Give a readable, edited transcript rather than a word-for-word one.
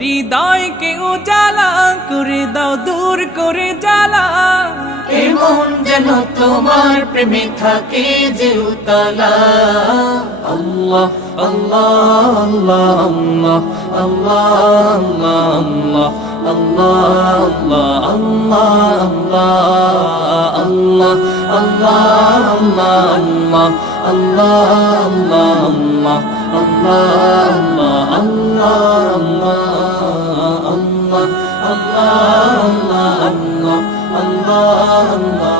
হৃদয়কে উজালা করে দাও, দূর করে জ্বালা। এমন যেন তোমার প্রেমে থাকে যে উতলা। আল্লাহ আল্লাহ আল্লাহ আল্লাহ আল্লাহ আল্লাহ আল্লাহ আল্লাহ আল্লাহ আল্লাহ আল্লাহ আল্লাহ আল্লাহ আল্লাহ আল্লাহ আল্লাহ আল্লাহ আল্লাহ আল্লাহ